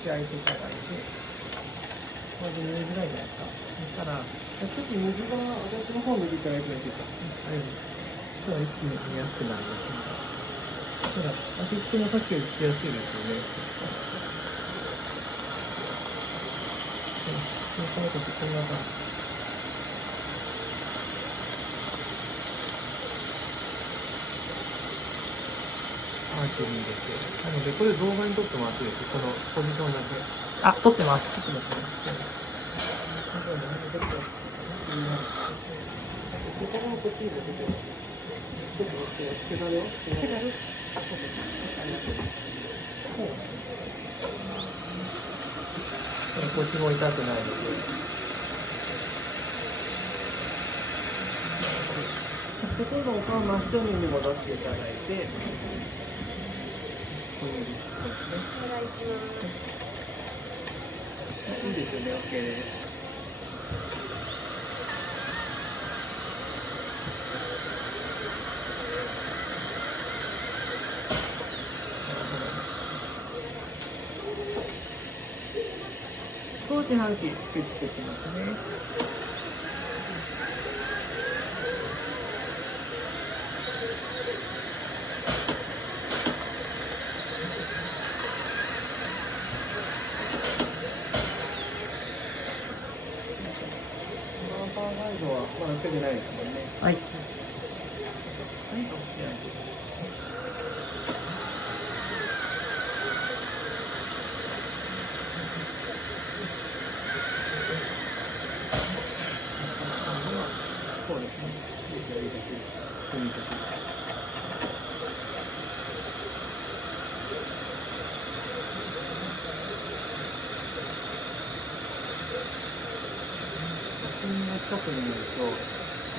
開いていただいて、まず縫いづらいじゃないですか。そしたら、ちょっと水が私の方抜いていただいてもいいですか。はい。そしたら一気に見やすくなりますので。ただ、味付けの時よりしやすいですよね。この時こんな感じ。アーチェリーです。なので、これ動画に撮ってもらっていいです。このポジションだけ。あ、撮ってます。撮ってますね。腰も痛くないので。先ほどお顔真正面に戻していただいて、こういうですね。お願いします。いいですよね、OK です。少し半期つけてきますね。ガイドはまだつけてないですもんね。はい。はい、そうですね。近くにいると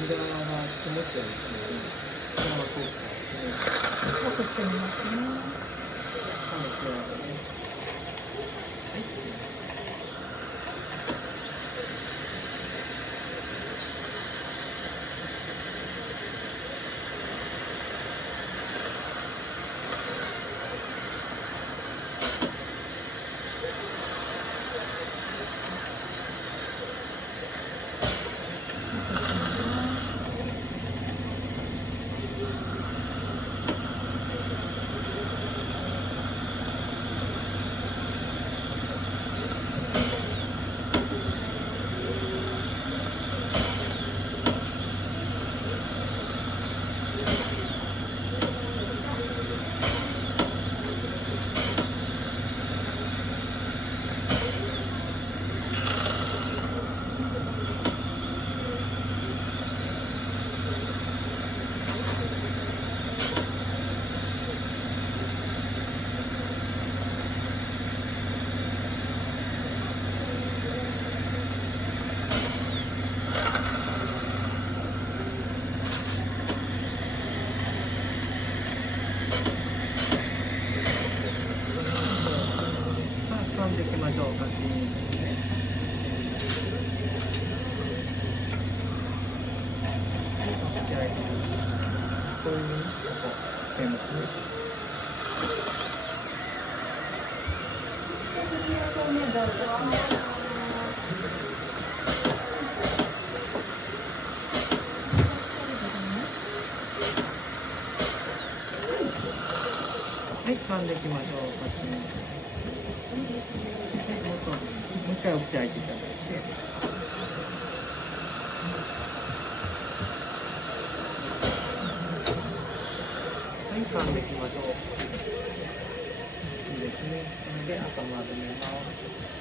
右側が曇っちゃうんですけど、そうですね。よくしてみますね。そうですね。はい。掴んでいきましょう。勝手に。こういうふうにペンですね。はい、噛んでいきましょう。勝手に。もう一回お口開いていただいて。はい、噛んでいきましょう。いいですね。なので、頭で寝ます。